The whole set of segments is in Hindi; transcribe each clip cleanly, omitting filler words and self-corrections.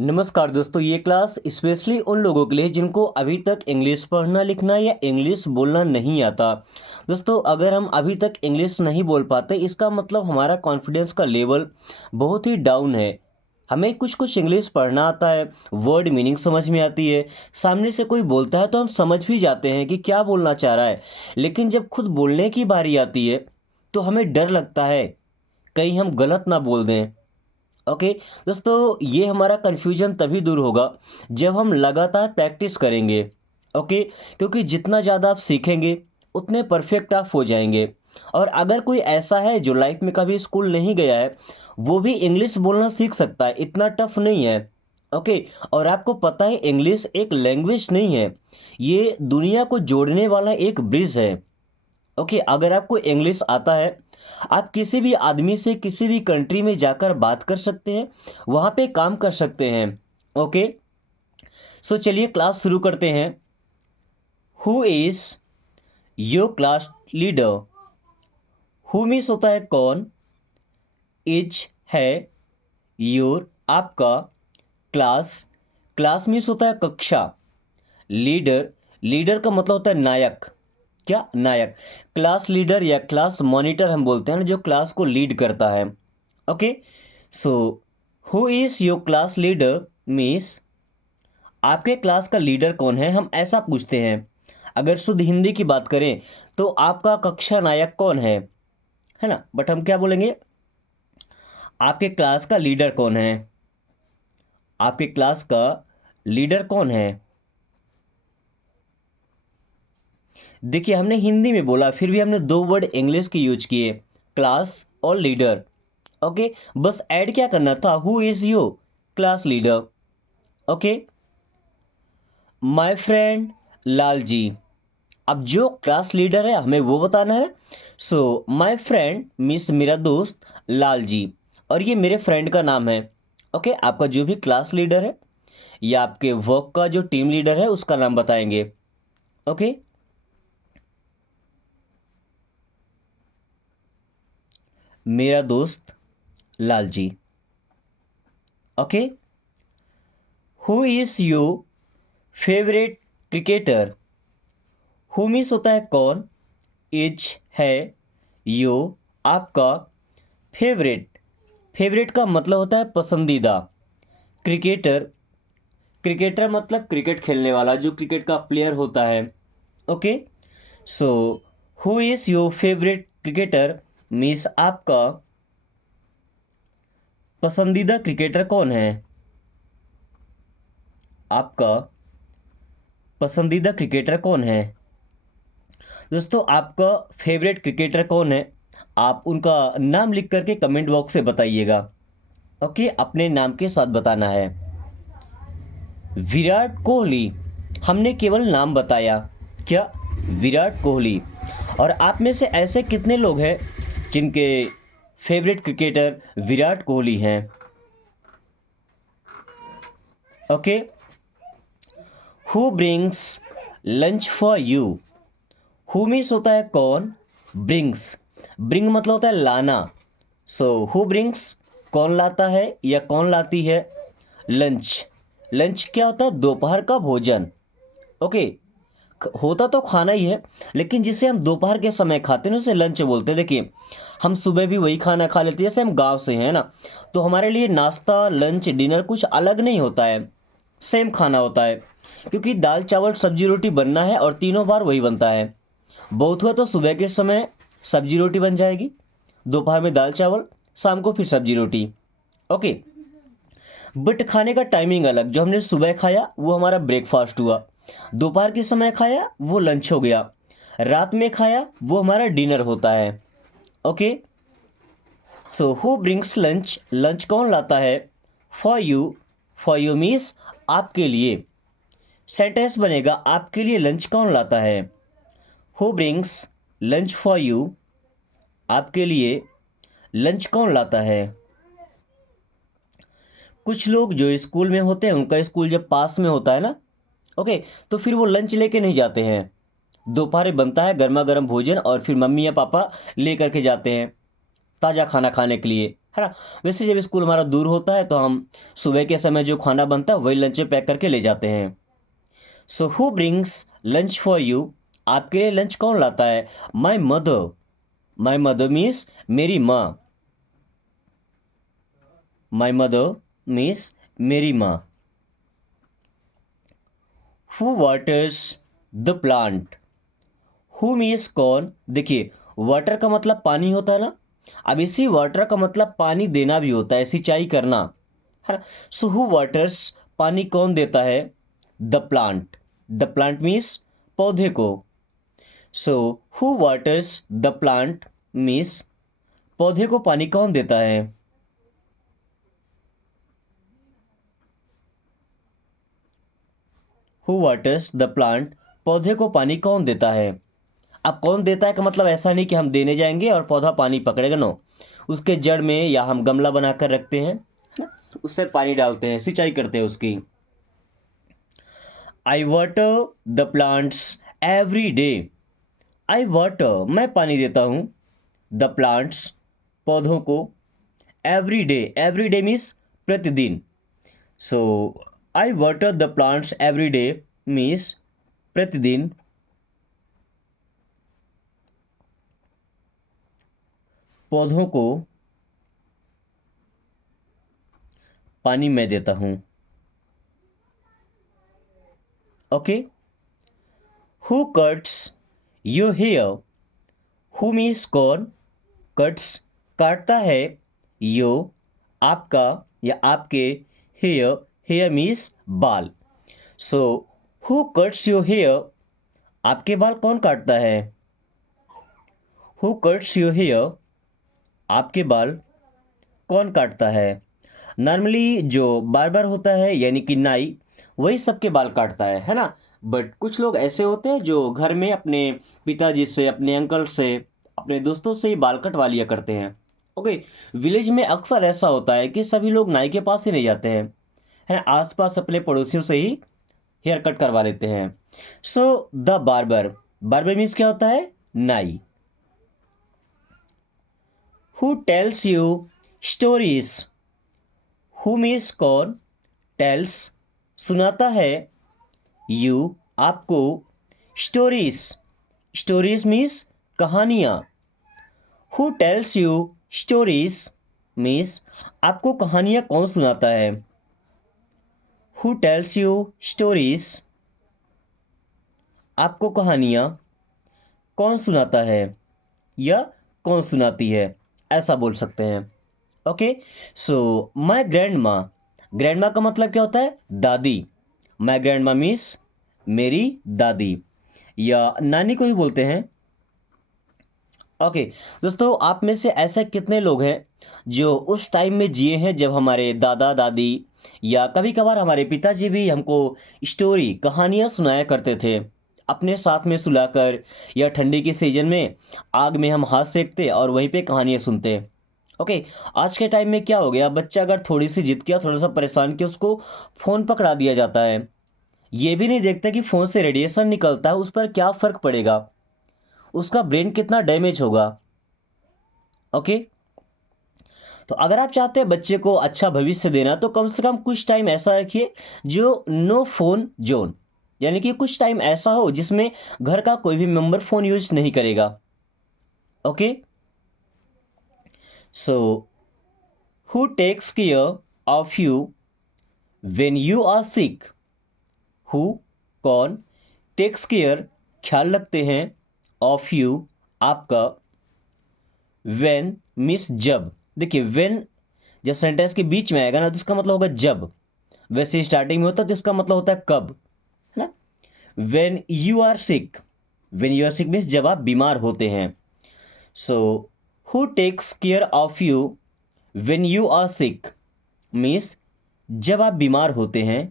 नमस्कार दोस्तों, ये क्लास स्पेशली उन लोगों के लिए जिनको अभी तक इंग्लिश पढ़ना लिखना या इंग्लिश बोलना नहीं आता। दोस्तों, अगर हम अभी तक इंग्लिश नहीं बोल पाते इसका मतलब हमारा कॉन्फिडेंस का लेवल बहुत ही डाउन है। हमें कुछ कुछ इंग्लिश पढ़ना आता है, वर्ड मीनिंग समझ में आती है, सामने से कोई बोलता है तो हम समझ भी जाते हैं कि क्या बोलना चाह रहा है। लेकिन जब खुद बोलने की बारी आती है तो हमें डर लगता है कहीं हम गलत ना बोल दें। ओके दोस्तों, ये हमारा कन्फ्यूजन तभी दूर होगा जब हम लगातार प्रैक्टिस करेंगे। ओके, क्योंकि जितना ज़्यादा आप सीखेंगे उतने परफेक्ट आप हो जाएंगे। और अगर कोई ऐसा है जो लाइफ में कभी स्कूल नहीं गया है, वो भी इंग्लिश बोलना सीख सकता है, इतना टफ नहीं है। ओके, और आपको पता है इंग्लिश एक लैंग्वेज नहीं है, ये दुनिया को जोड़ने वाला एक ब्रिज है। ओके, अगर आपको इंग्लिश आता है, आप किसी भी आदमी से किसी भी कंट्री में जाकर बात कर सकते हैं, वहाँ पे काम कर सकते हैं। ओके, सो चलिए क्लास शुरू करते हैं। Who is your class leader? Who means होता है कौन, इज है, योर आपका, क्लास क्लास मीन्स होता है कक्षा, लीडर लीडर का मतलब होता है नायक। क्या नायक? क्लास लीडर या क्लास मॉनिटर हम बोलते हैं ना, जो क्लास को लीड करता है। Okay, so who is your class leader means आपके क्लास का लीडर कौन है, हम ऐसा पूछते हैं। अगर शुद्ध हिंदी की बात करें तो आपका कक्षा नायक कौन है ना, बट हम क्या बोलेंगे, आपके क्लास का लीडर कौन है, आपके क्लास का लीडर कौन है। देखिए, हमने हिंदी में बोला फिर भी हमने दो वर्ड इंग्लिश के यूज किए, क्लास और लीडर। ओके, बस ऐड क्या करना था, who is your class leader. Okay, my friend Lal ji. अब जो क्लास लीडर है हमें वो बताना है। सो माय फ्रेंड मीन्स मेरा दोस्त लाल जी, और ये मेरे फ्रेंड का नाम है। ओके, आपका जो भी क्लास लीडर है या आपके वर्क का जो टीम लीडर है उसका नाम बताएंगे। ओके, मेरा दोस्त Lal ji. Okay, who is your favourite cricketer? Who means होता है कौन, इज है, यो आपका, फेवरेट फेवरेट का मतलब होता है पसंदीदा, क्रिकेटर क्रिकेटर मतलब क्रिकेट खेलने वाला, जो क्रिकेट का प्लेयर होता है। Okay, so who is your favourite cricketer means आपका पसंदीदा क्रिकेटर कौन है, आपका पसंदीदा क्रिकेटर कौन है। दोस्तों, आपका फेवरेट क्रिकेटर कौन है, आप उनका नाम लिख करके कमेंट बॉक्स से बताइएगा। ओके, अपने नाम के साथ बताना है। विराट कोहली, हमने केवल नाम बताया, क्या, विराट कोहली। और आप में से ऐसे कितने लोग हैं जिनके फेवरेट क्रिकेटर विराट कोहली हैं? Okay, who brings lunch for you? Who means होता है कौन, ब्रिंग्स ब्रिंग मतलब होता है लाना। सो हु ब्रिंग्स कौन लाता है या कौन लाती है, लंच लंच क्या होता है, दोपहर का भोजन। ओके, होता तो खाना ही है, लेकिन जिसे हम दोपहर के समय खाते हैं ना उसे लंच बोलते हैं। देखिए, हम सुबह भी वही खाना खा लेते हैं, जैसे हम गांव से हैं ना, तो हमारे लिए नाश्ता लंच डिनर कुछ अलग नहीं होता है, सेम खाना होता है। क्योंकि दाल चावल सब्जी रोटी बनना है और तीनों बार वही बनता है। बहुत हुआ तो सुबह के समय सब्जी रोटी बन जाएगी, दोपहर में दाल चावल, शाम को फिर सब्जी रोटी। ओके, बट खाने का टाइमिंग अलग, जो हमने सुबह खाया वो हमारा ब्रेकफास्ट हुआ, दोपहर के समय खाया वो लंच हो गया, रात में खाया वो हमारा डिनर होता है। Okay, so who brings lunch, lunch कौन लाता है, फॉर यू मीन्स आपके लिए। सेंटेंस बनेगा आपके लिए लंच कौन लाता है, who brings lunch for you, आपके लिए लंच कौन लाता है। कुछ लोग जो स्कूल में होते हैं उनका स्कूल जब पास में होता है ना, ओके, तो फिर वो लंच लेके नहीं जाते हैं, दोपहर बनता है गर्मा गर्म भोजन और फिर मम्मी या पापा ले करके जाते हैं ताज़ा खाना खाने के लिए। है ना। वैसे जब स्कूल हमारा दूर होता है तो हम सुबह के समय जो खाना बनता है वही लंच में पैक करके ले जाते हैं। So who brings lunch for you, आपके लिए लंच कौन लाता है? My mother. My mother means मेरी माँ। माई मदर मीन्स मेरी माँ। Who waters the plant, who means कौन। देखिए वाटर का मतलब पानी होता है ना, अब इसी वाटर का मतलब पानी देना भी होता है, सिंचाई करना, है ना। सो हु वाटर्स, पानी कौन देता है? The plant. The plant means पौधे को। So who waters the plant means पौधे को पानी कौन देता है? हु वाटर्स द प्लांट, पौधे को पानी कौन देता है? अब कौन देता है का मतलब ऐसा नहीं कि हम देने जाएंगे और पौधा पानी पकड़ेगा, नो। उसके जड़ में या हम गमला बनाकर रखते हैं, है ना, उससे पानी डालते हैं, सिंचाई करते हैं उसकी। I water the plants every day. I water, मैं पानी देता हूँ, द प्लांट्स, पौधों को, एवरी डे मीन्स प्रतिदिन। So I water the plants every day means प्रतिदिन पौधों को पानी मैं देता हूँ। Okay. Who cuts your hair, who means कौन, कट्स काटता है, यो आपका या आपके, हेयर, हेयर मीन्स बाल। So who cuts your hair, आपके बाल कौन काटता है? हु कट्स योर हेयर, आपके बाल कौन काटता है? नॉर्मली जो बार्बर होता है यानी कि नाई, वही सबके बाल काटता है ना। बट कुछ लोग ऐसे होते हैं जो घर में अपने पिताजी से, अपने अंकल से, अपने दोस्तों से ही बाल कटवा लिया करते हैं। ओके। विलेज में अक्सर ऐसा होता है कि सभी लोग नाई के पास ही नहीं जाते हैं, है ना, आसपास अपने पड़ोसियों से ही हेयर कट करवा लेते हैं। So the barber, barber means क्या होता है? नाई। Who tells you stories, who means कौन, टेल्स सुनाता है, यू आपको, स्टोरीज, स्टोरीज मीन्स कहानियाँ। Who tells you stories means आपको कहानियाँ कौन सुनाता है? हु टेल्स यू स्टोरीज, आपको कहानियाँ कौन सुनाता है या कौन सुनाती है, ऐसा बोल सकते हैं। ओके। सो माई ग्रैंड माँ, ग्रैंड माँ का मतलब क्या होता है? दादी। माई ग्रैंड माँ मीन्स मेरी दादी, या नानी को ही बोलते हैं। ओके। दोस्तों आप में से ऐसे कितने लोग हैं जो उस टाइम में जिए हैं जब हमारे दादा दादी या कभी कभार हमारे पिताजी भी हमको स्टोरी, कहानियाँ सुनाया करते थे अपने साथ में सुलाकर, या ठंडी की सीजन में आग में हम हाथ सेकते और वहीं पे कहानियाँ सुनते। ओके। आज के टाइम में क्या हो गया, बच्चा अगर थोड़ी सी जिद किया, थोड़ा सा परेशान किया, उसको फ़ोन पकड़ा दिया जाता है। ये भी नहीं देखता कि फ़ोन से रेडिएशन निकलता है, उस पर क्या फ़र्क पड़ेगा, उसका ब्रेन कितना डैमेज होगा। ओके। तो अगर आप चाहते हैं बच्चे को अच्छा भविष्य देना तो कम से कम कुछ टाइम ऐसा रखिए जो नो फोन जोन, यानी कि कुछ टाइम ऐसा हो जिसमें घर का कोई भी मेंबर फोन यूज नहीं करेगा। Okay. So who takes care of you when you are sick, who कौन, टेक्स केयर ख्याल रखते हैं, ऑफ यू आपका, व्हेन मीन्स जब। देखिए व्हेन जब सेंटेंस के बीच में आएगा ना तो इसका मतलब होगा जब, वैसे स्टार्टिंग में होता है तो इसका मतलब होता है कब, है ना। When you are sick, when you are sick means जब आप बीमार होते हैं। So who takes care of you when you are sick means जब आप बीमार होते हैं।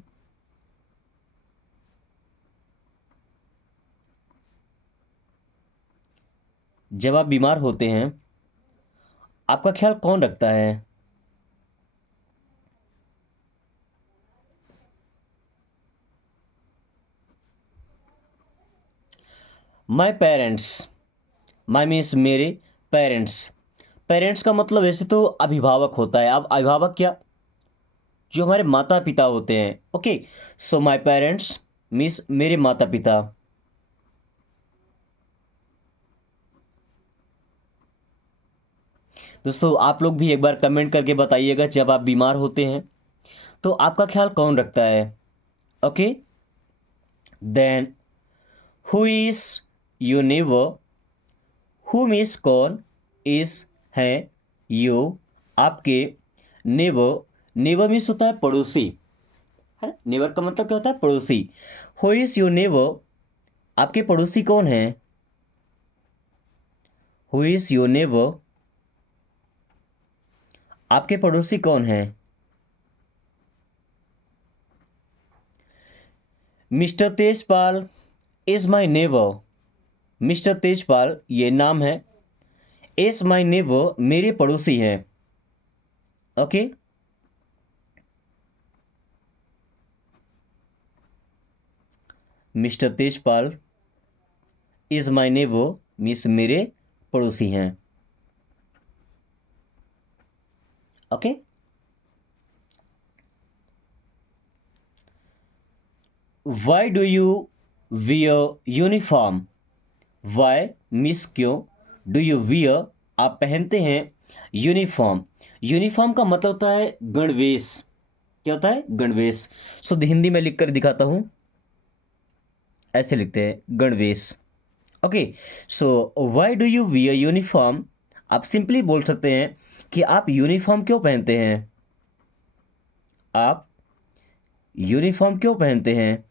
जब आप बीमार होते हैं आपका ख्याल कौन रखता है? माई पेरेंट्स, माई मीन्स मेरे, पेरेंट्स, पेरेंट्स का मतलब वैसे तो अभिभावक होता है। अब अभिभावक क्या, जो हमारे माता पिता होते हैं। Okay, so my parents means मेरे माता पिता। दोस्तों आप लोग भी एक बार कमेंट करके बताइएगा, जब आप बीमार होते हैं तो आपका ख्याल कौन रखता है। Okay, then who is your neighbour, who means कौन, इज है, यू आपके, नेवर, नेवर मीन्स होता है पड़ोसी, है ना। नेवर का मतलब क्या होता है, पड़ोसी। हु इज योर नेवर, आपके पड़ोसी कौन है। हु इज योर नेबर, आपके पड़ोसी कौन है। Mister Tejpal is my neighbour, mister Tejpal ये नाम है, इज माई नेबर मेरे पड़ोसी हैं। Okay, mister Tejpal is my neighbour means मेरे पड़ोसी हैं। Okay, why do you wear uniform, why miss क्यों, डू यू वियर आप पहनते हैं, यूनिफॉर्म, यूनिफॉर्म का मतलब होता है गणवेश। क्या होता है, गणवेश। शुद्ध हिंदी में लिख कर दिखाता हूं, ऐसे लिखते हैं गणवेश। Okay, so why do you wear uniform, आप सिंपली बोल सकते हैं कि आप यूनिफॉर्म क्यों पहनते हैं, आप यूनिफॉर्म क्यों पहनते हैं।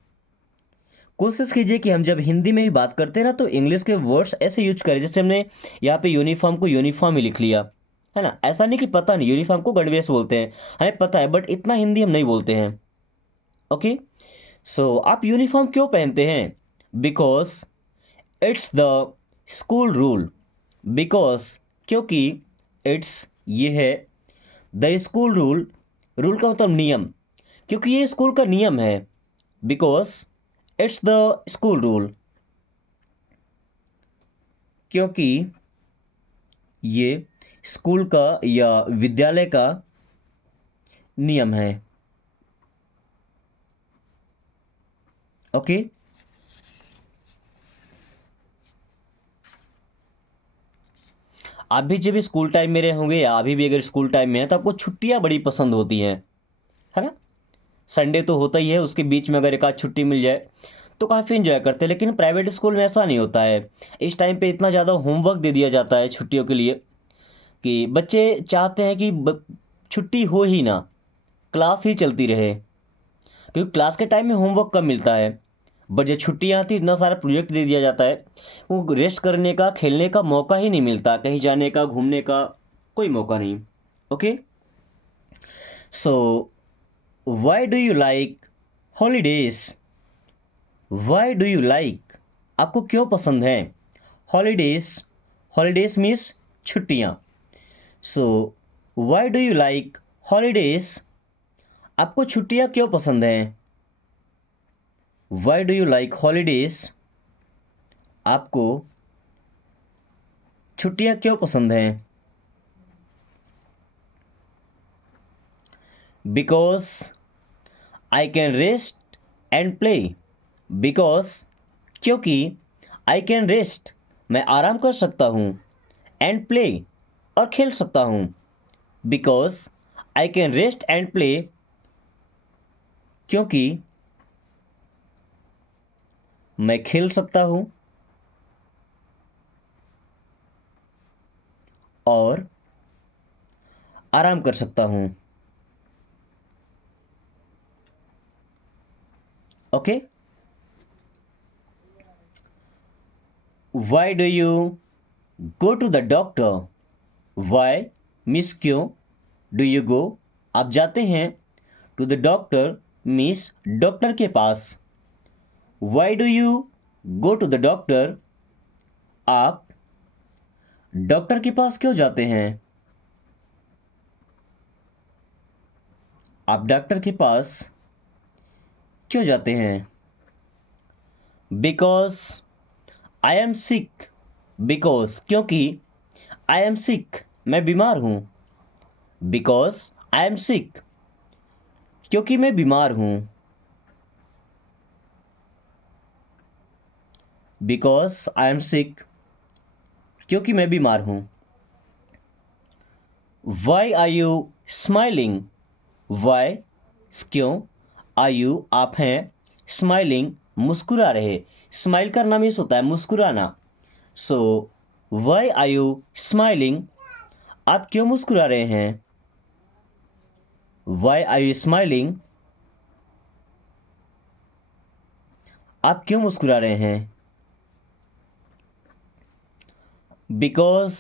कोशिश कीजिए कि हम जब हिंदी में ही बात करते हैं ना, तो इंग्लिश के वर्ड्स ऐसे यूज करें, जैसे हमने यहाँ पे यूनिफॉर्म को यूनिफॉर्म ही लिख लिया, है ना। ऐसा नहीं कि पता नहीं, यूनिफॉर्म को गणवेश बोलते हैं, हमें पता है, बट इतना हिंदी हम नहीं बोलते हैं। ओके, सो आप यूनिफॉर्म क्यों पहनते हैं, because it's the school rule, because क्योंकि, इट्स ये है, द स्कूल रूल, रूल का मतलब नियम, क्योंकि ये स्कूल का नियम है, because it's the school rule, क्योंकि ये स्कूल का या विद्यालय का नियम है। ओके, आप भी जब स्कूल टाइम में रहे होंगे या अभी भी अगर स्कूल टाइम में है, तो आपको छुट्टियां बड़ी पसंद होती हैं, है ना। संडे तो होता ही है, उसके बीच में अगर एक आध छुट्टी मिल जाए तो काफ़ी इंजॉय करते हैं। लेकिन प्राइवेट स्कूल में ऐसा नहीं होता है। इस टाइम पे इतना ज़्यादा होमवर्क दे दिया जाता है छुट्टियों के लिए, कि बच्चे चाहते हैं कि छुट्टी हो ही ना, क्लास ही चलती रहे, क्योंकि क्लास के टाइम में होमवर्क कम मिलता है। बट जब छुट्टियाँ आती इतना सारा प्रोजेक्ट दे दिया जाता है, वो रेस्ट करने का, खेलने का मौका ही नहीं मिलता, कहीं जाने का, घूमने का कोई मौका नहीं। Okay, so why do you like holidays, why do you like आपको क्यों पसंद है, हॉलीडेज, हॉलीडेज मीन्स छुट्टियाँ। So why do you like holidays आपको छुट्टियाँ क्यों पसंद हैं, why do you like holidays आपको छुट्टियाँ क्यों पसंद हैं, because I can rest and play, because क्योंकि, आई कैन रेस्ट मैं आराम कर सकता हूँ, एंड प्ले और खेल सकता हूँ, because I can rest and play क्योंकि मैं खेल सकता हूँ और आराम कर सकता हूँ। Okay, why do you go to the doctor, why miss क्यों, डू यू गो आप जाते हैं, to the doctor miss doctor के पास, why do you go to the doctor आप डॉक्टर के पास क्यों जाते हैं, आप डॉक्टर के पास क्यों जाते हैं, because I am sick, because क्योंकि, आई एम सिक मैं बीमार हूँ। बिकॉज आई एम सिक, क्योंकि मैं बीमार हूँ। बिकॉज आई एम सिक, क्योंकि मैं बीमार हूँ। Why are you smiling, why क्यों, आर यू आप हैं, स्माइलिंग मुस्कुरा रहे। स्माइल करना मीन्स होता है मुस्कुराना। सो वाई आर यू स्माइलिंग, आप क्यों मुस्कुरा रहे हैं। वाई आर यू स्माइलिंग, आप क्यों मुस्कुरा रहे हैं। Because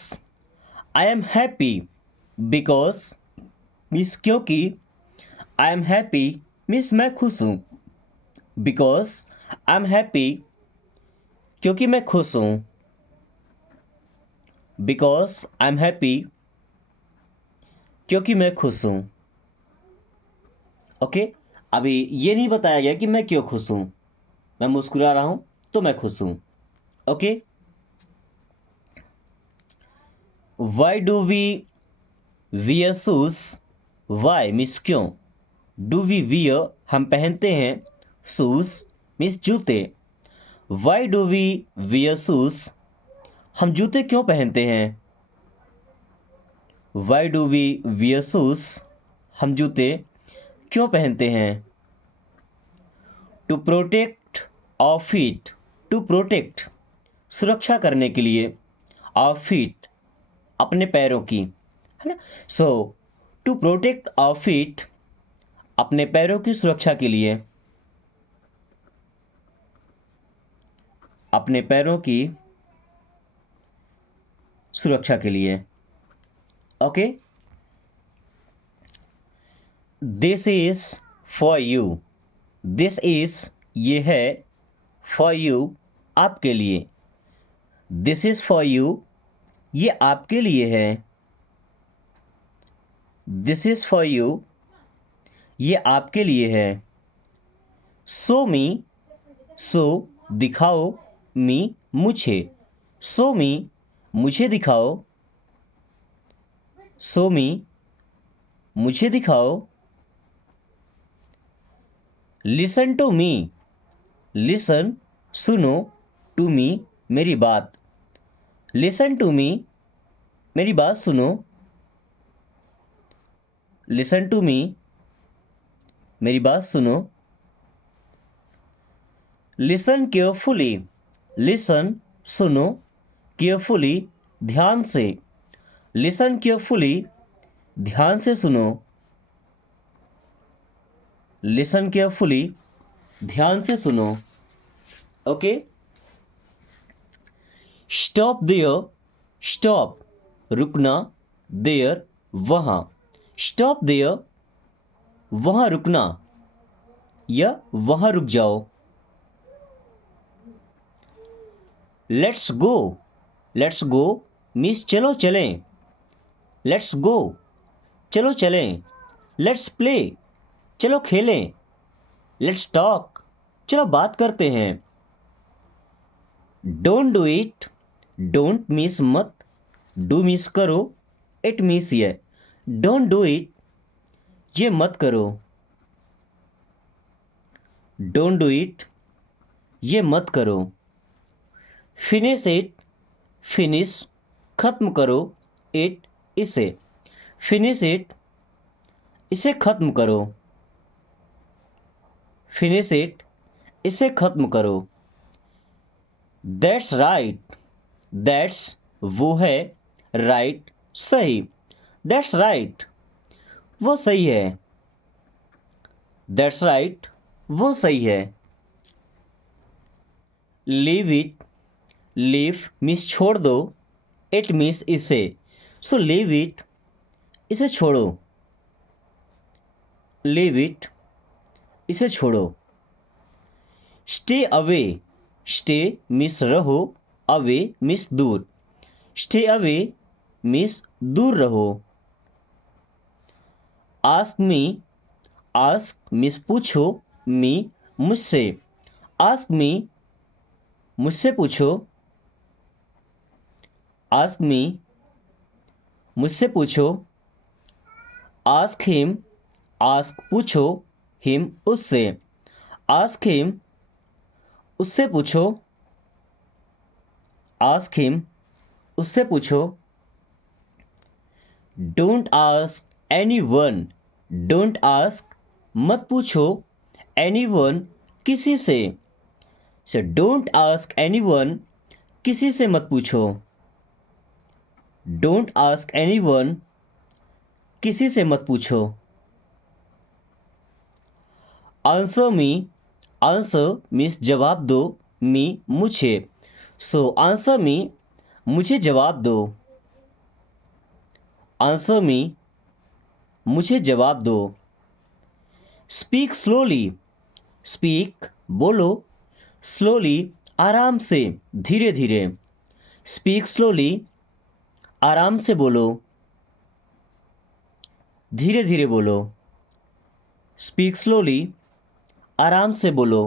I am happy, because means क्योंकि, आई एम हैप्पी मीन्स मैं खुश हूँ। बिकॉज आई एम हैप्पी, क्योंकि मैं खुश हूँ। बिकॉज आई एम हैप्पी, क्योंकि मैं खुश हूँ। ओके, अभी ये नहीं बताया गया कि मैं क्यों खुश हूँ। मैं मुस्कुरा रहा हूँ तो मैं खुश हूँ। Okay, why do we wear shoes, why means क्यों, डू वी वियर हम पहनते हैं, शूज मीन्स जूते। Why do we wear shoes, हम जूते क्यों पहनते हैं। Why do we wear shoes, हम जूते क्यों पहनते हैं। To protect our feet, to protect सुरक्षा करने के लिए, आवर फीट अपने पैरों की, है ना। सो टू प्रोटेक्ट आवर फीट, अपने पैरों की सुरक्षा के लिए, अपने पैरों की सुरक्षा के लिए। Okay, this is for you, this is ये है, फॉर यू आपके लिए। दिस इज फॉर यू ये आपके लिए है। दिस इज फॉर यू ये आपके लिए है। शो मी, शो दिखाओ, मी मुझे, शो मी मुझे दिखाओ, शो मी मुझे दिखाओ। लिसन टू मी, लिसन सुनो, टू मी मेरी बात। लिसन टू मी मेरी बात सुनो। लिसन टू मी मेरी बात सुनो। लिसन केयरफुली, लिसन सुनो, केयरफुली ध्यान से। लिसन केयरफुली ध्यान से सुनो। लिसन केयरफुली ध्यान से सुनो। ओके, स्टॉप देयर, स्टॉप रुकना, देयर वहाँ, स्टॉप देयर वहाँ रुकना या वहाँ रुक जाओ। Let's go, let's go means चलो चलें। लेट्स गो चलो चलें। लेट्स प्ले चलो खेलें। लेट्स टॉक चलो बात करते हैं। Don't do it, don't means मत, डू मीन्स करो, इट मीन्स ये। डोंट डू इट ये मत करो। डोंट डू इट ये मत करो। फिनिश इट, फिनिश खत्म करो, इट इसे। फिनिश इट इसे खत्म करो। फिनिश इट इसे खत्म करो। दैट्स राइट, दैट्स वो है, राइट सही। दैट्स राइट वो सही है। दैट्स राइट वो सही है। लीव इट, लीव मीन्स छोड़ दो, इट मीन्स इसे। सो लीव इट इसे छोड़ो। लीव इट इसे छोड़ो। स्टे अवे, स्टे मीन्स रहो, अवे मीन्स दूर। स्टे अवे मीन्स दूर रहो। आस्क मी, आस्क मीन्स पूछो, मी मुझसे। आस्क मी मुझसे पूछो। आस्क मी मुझसे पूछो, आस्क हिम, आस्क पूछो, हिम उससे, आस्क हिम उससे पूछो, आस्क हिम उससे पूछो। Don't ask any one, don't ask मत पूछो, एनी वन किसी से, so don't ask any one किसी से मत पूछो, डोंट आस्क एनी वन किसी से मत पूछो। आंसर मी, आंसर मीन्स जवाब दो, मी मुझे, सो आंसर मी मुझे जवाब दो, आंसर मी मुझे जवाब दो। स्पीक स्लोली, स्पीक बोलो, स्लोली आराम से, धीरे धीरे, स्पीक स्लोली आराम से बोलो, धीरे धीरे बोलो, स्पीक स्लोली आराम से बोलो,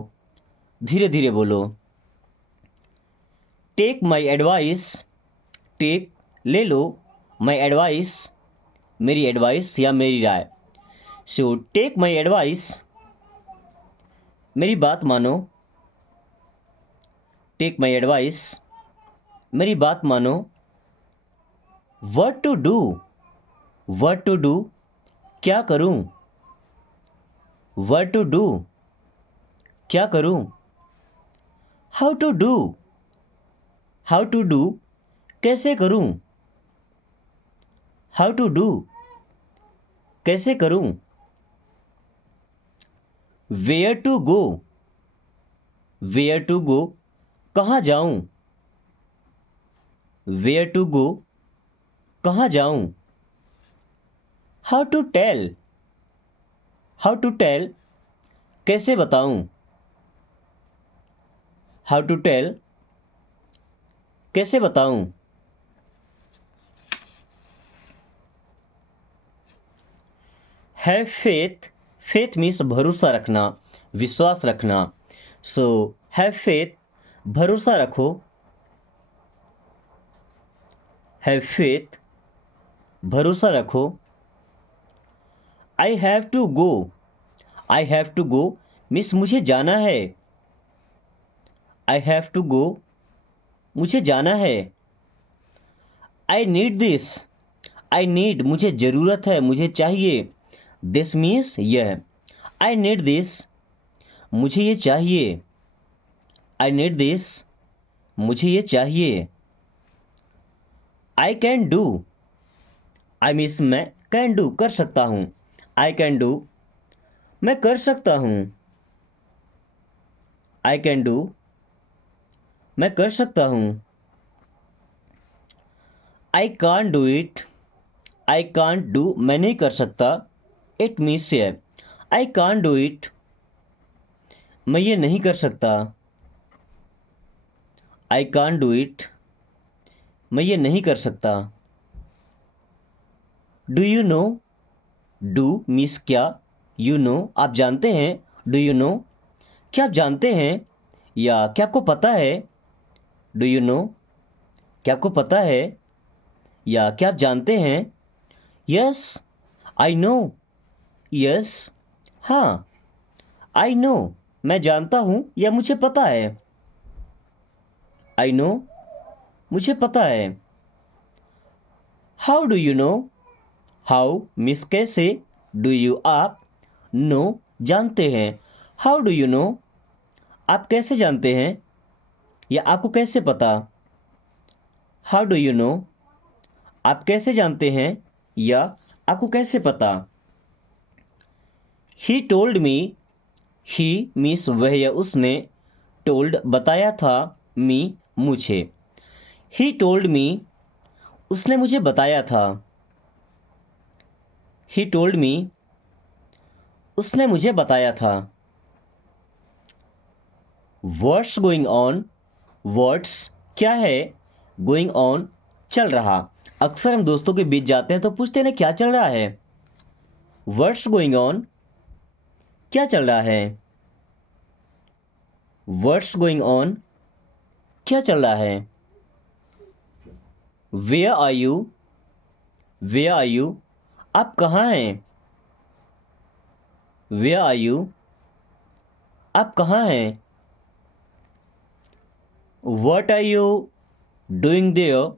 धीरे धीरे बोलो। टेक माई एडवाइस, टेक ले लो, माई एडवाइस मेरी एडवाइस या मेरी राय, सो टेक माई एडवाइस मेरी बात मानो, टेक माई एडवाइस मेरी बात मानो। What to do, what to do क्या करूं, व्हाट टू डू क्या करूं। How to do, how to do कैसे करूं, हाउ टू डू कैसे करूं। Where to go, where to go कहाँ जाऊं, वेयर टू गो कहाँ जाऊं। How to tell, how to tell कैसे बताऊं, हाउ टू टेल कैसे बताऊं। हैव फेथ, फेथ मीन्स भरोसा रखना, विश्वास रखना, सो हैव फेथ भरोसा रखो, हैव फेथ भरोसा रखो। I have to go, I have to go means मुझे जाना है, आई हैव टू गो मुझे जाना है। I need this, I need मुझे ज़रूरत है, मुझे चाहिए, दिस मीन्स यह, आई नीड दिस मुझे ये चाहिए, आई नीड दिस मुझे ये चाहिए। I can do, I means मैं कैन डू कर सकता हूँ, आई कैन डू मैं कर सकता हूँ, आई कैन डू मैं कर सकता हूँ। I can do it, I can't do मैं नहीं कर सकता, इट मीन्स है, आई कान डू इट मैं ये नहीं कर सकता, आई कान डू इट मैं ये नहीं कर सकता। Do you know, do means क्या, यू नो आप जानते हैं, डू यू नो क्या आप जानते हैं, या क्या आपको पता है, डू यू नो क्या आपको पता है, या क्या आप जानते हैं। यस आई नो, यस हाँ, आई नो मैं जानता हूँ या मुझे पता है, आई नो मुझे पता है। How do you know, how means कैसे, डू यू आप, नो जानते हैं, हाउ डू यू नो आप कैसे जानते हैं, या आपको कैसे पता, हाउ डू यू नो आप कैसे जानते हैं, या आपको कैसे पता। He told me, he means वह या उसने, टोल्ड बताया था, मी मुझे, ही टोल्ड मी उसने मुझे बताया था, ही टोल्ड मी उसने मुझे बताया था। व्हाट्स गोइंग ऑन, व्हाट्स क्या है, गोइंग ऑन चल रहा, अक्सर हम दोस्तों के बीच जाते हैं तो पूछते हैं ना क्या चल रहा है, व्हाट्स गोइंग ऑन क्या चल रहा है, व्हाट्स गोइंग ऑन क्या चल रहा है। Where are you, where are you, आप कहाँ हैं? वेयर आर यू, आप कहाँ हैं? What are you doing there,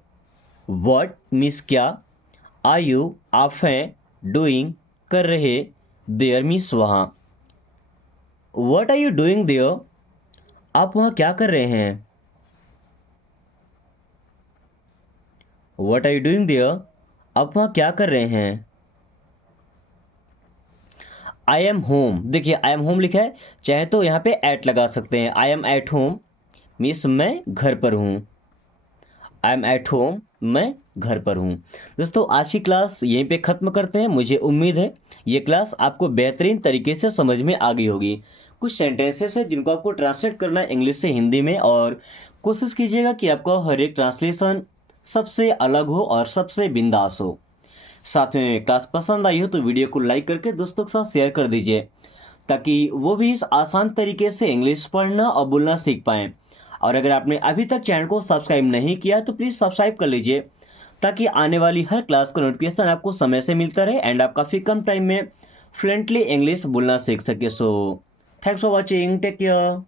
what means क्या, आर यू आप हैं, डूइंग कर रहे, देयर मीन्स वहाँ। What are you doing there, आप वहाँ क्या कर रहे हैं? What are you doing there, आप वहाँ क्या कर रहे हैं? आई एम होम, देखिए आई एम होम लिखा है, चाहे तो यहाँ पे एट लगा सकते हैं। I am at home means मैं घर पर हूँ। आई एम एट होम, मैं घर पर हूँ। दोस्तों आज की क्लास यहीं पे ख़त्म करते हैं। मुझे उम्मीद है ये क्लास आपको बेहतरीन तरीके से समझ में आ गई होगी। कुछ सेंटेंसेस है जिनको आपको ट्रांसलेट करना है इंग्लिश से हिंदी में, और कोशिश कीजिएगा कि आपका हर एक ट्रांसलेशन सबसे अलग हो और सबसे बिंदास हो। साथ में क्लास पसंद आई हो तो वीडियो को लाइक करके दोस्तों के साथ शेयर कर दीजिए, ताकि वो भी इस आसान तरीके से इंग्लिश पढ़ना और बोलना सीख पाएँ। और अगर आपने अभी तक चैनल को सब्सक्राइब नहीं किया तो प्लीज़ सब्सक्राइब कर लीजिए, ताकि आने वाली हर क्लास का नोटिफिकेशन आपको समय से मिलता रहे एंड आप काफ़ी कम टाइम में फ्लुएंटली इंग्लिश बोलना सीख सके। So thanks for watching, take care.